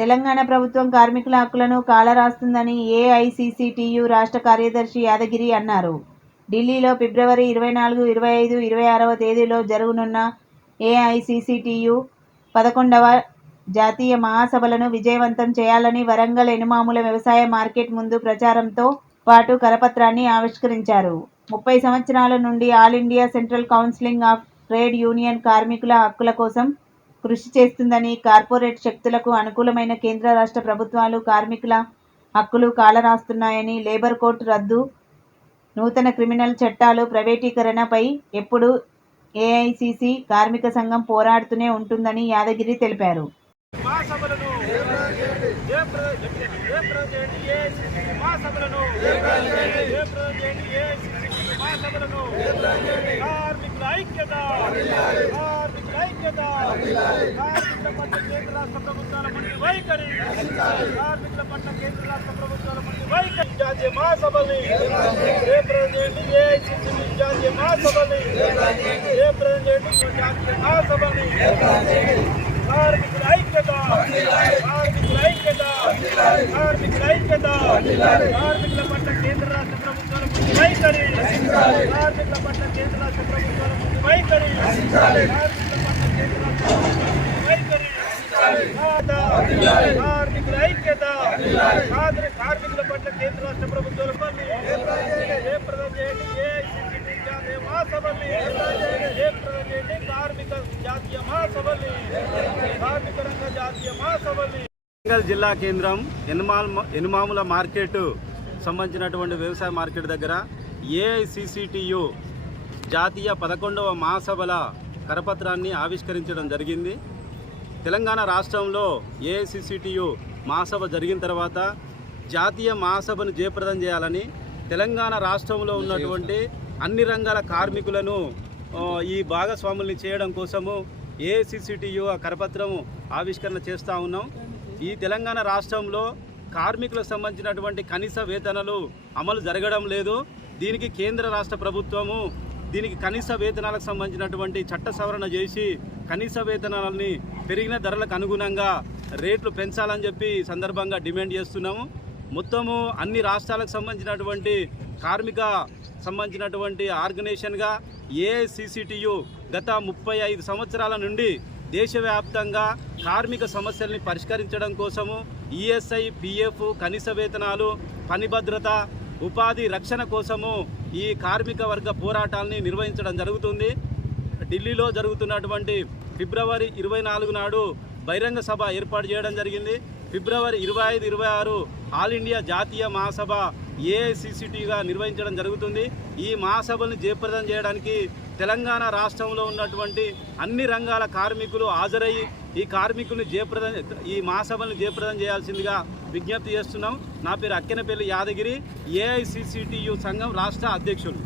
తెలంగాణ ప్రభుత్వం కార్మికుల హక్కులను కాలరాస్తుందని ఏఐసిసిటియు రాష్ట్ర కార్యదర్శి యాదగిరి అన్నారు. ఢిల్లీలో ఫిబ్రవరి ఇరవై నాలుగు ఇరవై ఐదు ఇరవై ఆరవ తేదీలో జరగనున్న ఏఐసిసిటియు పదకొండవ జాతీయ మహాసభలను విజయవంతం చేయాలని వరంగల్ ఎనుమాముల వ్యవసాయ మార్కెట్ ముందు ప్రచారంతో పాటు కరపత్రాన్ని ఆవిష్కరించారు. ముప్పై సంవత్సరాల నుండి all India central counselling of trade union కార్మికుల హక్కుల కోసం కృషి చేస్తుందని కార్పొరేట్ శక్తులకు అనుకూలమైన కేంద్ర రాష్ట్ర ప్రభుత్వాలు కార్మికుల హక్కులు కాలరాస్తున్నాయని లేబర్ కోర్టు రద్దు నూతన క్రిమినల్ చట్టాలు ప్రైవేటీకరణపై ఎప్పుడు ఏఐసీసీ కార్మిక సంఘం పోరాడుతూనే ఉంటుందని యాదగిరి తెలిపారు. కార్మికుల ఐక్యత కార్మికుల ఐక్యత కార్మికుల పట్ల కేంద్ర రాష్ట్ర ప్రభుత్వాల మంత్రి వైఖరి కార్మికుల పట్ల కేంద్ర రాష్ట్ర ప్రభుత్వాల మంత్రి వైఖరి జాతీయ మహాసభల్ని జయప్రదం చేయండి ఏఐసిసి జాతీయ మహాసభల్ని జయప్రదం చేయండి జాతీయ మహాసభల్ని కార్మికుల ఐక్యత కార్మికుల ఐక్యత కార్మికుల ఐక్యత కార్మికుల పట్ల కేంద్ర రాష్ట్ర ప్రభుత్వాల ముందు వైఖరి కార్మికుల పట్ల కేంద్ర రాష్ట్ర ప్రభుత్వాల ముందు వైఖరి కార్మికుల పట్ల కేంద్ర రాష్ట్ర ప్రభుత్వాల ముందు వైఖరి కార్మికుల ఐక్యత. కార్మిక- కార్మికుల పట్ల కేంద్ర రాష్ట్ర ప్రభుత్వాల పని జయప్రదం చేయండి ఏఐసిసి జాతీయ మహాసభల్ని. జయప్రదం చేయండి కార్మిక జాతీయ మహాసభల్ని. కార్మిక రంగ జాతీయ మహాసభల్ని. వరంగల్ జిల్లా కేంద్రం ఎనుమాల్ ఎనుమాముల మార్కెట్ సంబంధించినటువంటి వ్యవసాయ మార్కెట్ దగ్గర ఏఐసిసిటియు జాతీయ పదకొండవ మహాసభల కరపత్రాన్ని ఆవిష్కరించడం జరిగింది. తెలంగాణ రాష్ట్రంలో ఏఐసిసిటియు మహాసభ జరిగిన తర్వాత జాతీయ మహాసభను జయప్రదం చేయాలని తెలంగాణ రాష్ట్రంలో ఉన్నటువంటి అన్ని రంగాల కార్మికులను ఈ భాగస్వాముల్ని చేయడం కోసము ఏఐసిసిటియు ఆ కరపత్రం ఆవిష్కరణ చేస్తూ ఉన్నాం. ఈ తెలంగాణ రాష్ట్రంలో కార్మికులకు సంబంధించినటువంటి కనీస వేతనాలు అమలు జరగడం లేదు. దీనికి కేంద్ర రాష్ట్ర ప్రభుత్వము దీనికి కనీస వేతనాలకు సంబంధించినటువంటి చట్ట సవరణ చేసి కనీస వేతనాలని పెరిగిన ధరలకు అనుగుణంగా రేట్లు పెంచాలని చెప్పి సందర్భంగా డిమాండ్ చేస్తున్నాము. మొత్తము అన్ని రాష్ట్రాలకు సంబంధించినటువంటి కార్మిక సంబంధించినటువంటి ఆర్గనైజేషన్గా ఏఐసిసిటియు గత ముప్పై ఐదు సంవత్సరాల నుండి దేశవ్యాప్తంగా కార్మిక సమస్యల్ని పరిష్కరించడం కోసము ఈఎస్ఐ పిఎఫ్ కనీస వేతనాలు పని భద్రత ఉపాధి రక్షణ కోసము ఈ కార్మిక వర్గ పోరాటాల్ని నిర్వహించడం జరుగుతుంది. ఢిల్లీలో జరుగుతున్నటువంటి ఫిబ్రవరి ఇరవై నాలుగు నాడు బహిరంగ సభ ఏర్పాటు చేయడం జరిగింది. ఫిబ్రవరి ఇరవై ఐదు ఇరవై ఆరు ఆల్ ఇండియా జాతీయ మహాసభ ఏఐసిసిటీగా నిర్వహించడం జరుగుతుంది. ఈ మహాసభలను జయప్రదం చేయడానికి తెలంగాణ రాష్ట్రంలో ఉన్నటువంటి అన్ని రంగాల కార్మికులు హాజరయ్యి ఈ కార్మికులను జయప్రదం ఈ మహాసభలను జయప్రదం చేయాల్సిందిగా విజ్ఞప్తి చేస్తున్నాం. నా పేరు అక్కెనపల్లి యాదగిరి ఏఐసిసిటియు సంఘం రాష్ట్ర అధ్యక్షులు.